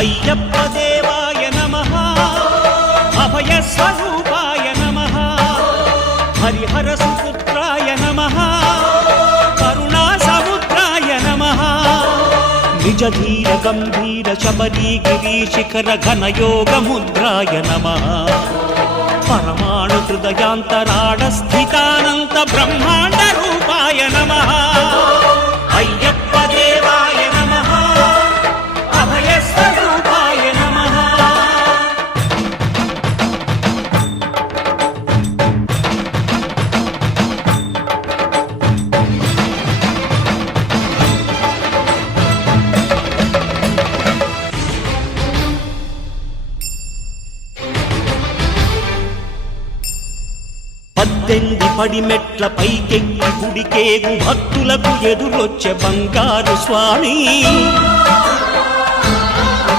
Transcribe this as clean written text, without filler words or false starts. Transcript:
అయ్యప్ప దేవాయ నమః అభయ స్వరూపాయ నమః హరిహర సుపుత్రాయ నమః కరుణా సముద్రాయ నమః నిజ ధీర గంభీర శబరీ గిరి శిఖర ఘన యోగ ముద్రాయ నమః పరమాణు హృదయాంతరాళ స్థితానంత బ్రహ్మాండ రూపాయ నమః అయ్యప్ప దేవాయ నమః అభయ స్వరూపాయ నమః పద్దెనిమిది పడిమెట్ల పైకెక్కి గుడికేగు భక్తులకు ఎదురొచ్చే బంగారు స్వామి